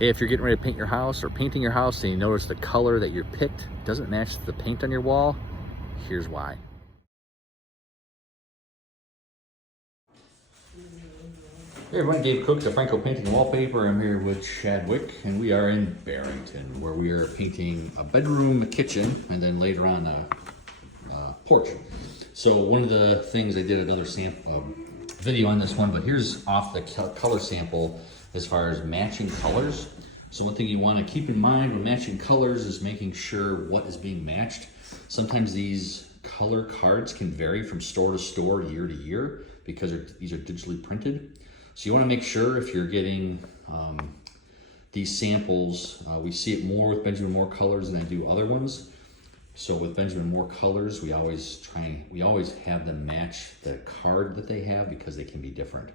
If you're getting ready to paint your house or painting your house and you notice the color that you picked doesn't match the paint on your wall, here's why. Hey everyone, Dave Cook, the Franco Painting and Wallpaper. I'm here with Chadwick, and we are in Barrington, where we are painting a bedroom, a kitchen, and then later on a porch. So one of the things, I did another sample video on this one, but here's off the color sample as far as matching colors. So one thing you want to keep in mind when matching colors is making sure what is being matched. Sometimes these color cards can vary from store to store, year to year, because these are digitally printed. So you want to make sure if you're getting these samples, we see it more with Benjamin Moore colors than I do other ones. So with Benjamin Moore colors, we always have them match the card that they have because they can be different.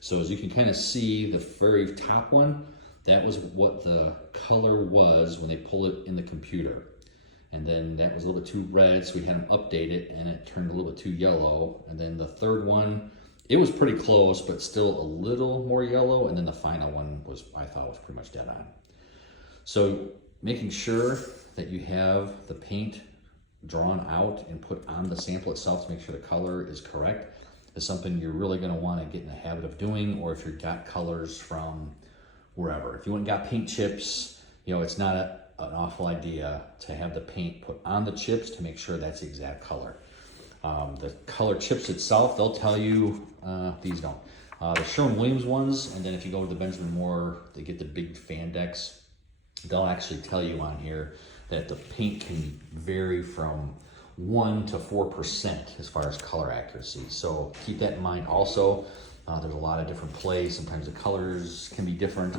So as you can kind of see, the very top one, that was what the color was when they pulled it in the computer. And then that was a little bit too red, so we had them update it, and it turned a little bit too yellow. And then the third one, it was pretty close, but still a little more yellow. And then the final one I thought was pretty much dead on. So making sure that you have the paint drawn out and put on the sample itself to make sure the color is correct is something you're really going to want to get in the habit of doing. Or if you've got colors from wherever. If you went and got paint chips, it's not an awful idea to have the paint put on the chips to make sure that's the exact color. The color chips itself, they'll tell you, these don't. The Sherwin-Williams ones, and then if you go to the Benjamin Moore, they get the big fan decks, they'll actually tell you on here that the paint can vary from 1 to 4% as far as color accuracy. So keep that in mind also. There's a lot of different plays. Sometimes the colors can be different.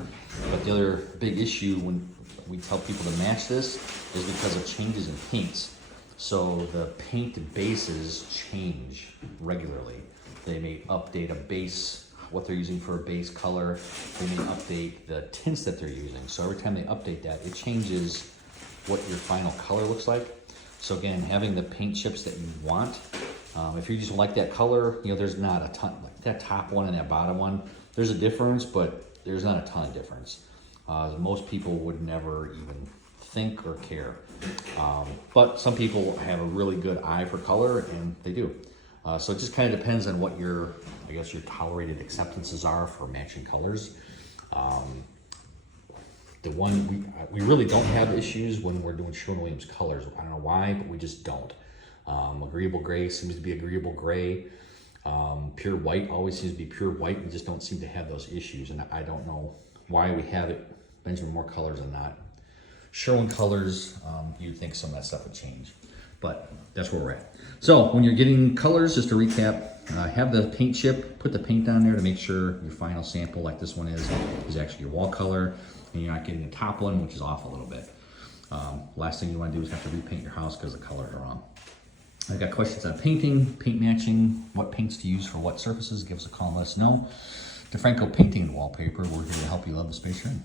But the other big issue when we tell people to match this is because of changes in paints. So the paint bases change regularly. They may update a base, what they're using for a base color. They may update the tints that they're using. So every time they update that, it changes what your final color looks like. So again, having the paint chips that you want, if you just like that color, there's not a ton, like that top one and that bottom one, there's a difference, but there's not a ton of difference. Most people would never even think or care. But some people have a really good eye for color, and they do. So it just kind of depends on what your tolerated acceptances are for matching colors. The one we really don't have issues when we're doing Sherwin-Williams colors. I don't know why, but we just don't. Agreeable gray seems to be agreeable gray. Pure white always seems to be pure white. We just don't seem to have those issues, and I don't know why we have it. Benjamin Moore colors and not Sherwin colors. You'd think some of that stuff would change, but that's where we're at. So when you're getting colors, just to recap, have the paint chip, put the paint on there to make sure your final sample, like this one is actually your wall color, and you're not getting the top one, which is off a little bit. Last thing you want to do is have to repaint your house because the colors are wrong. I've got questions on painting, paint matching, what paints to use for what surfaces. Give us a call and let us know. DeFranco Painting and Wallpaper, we're here to help you love the space you're in.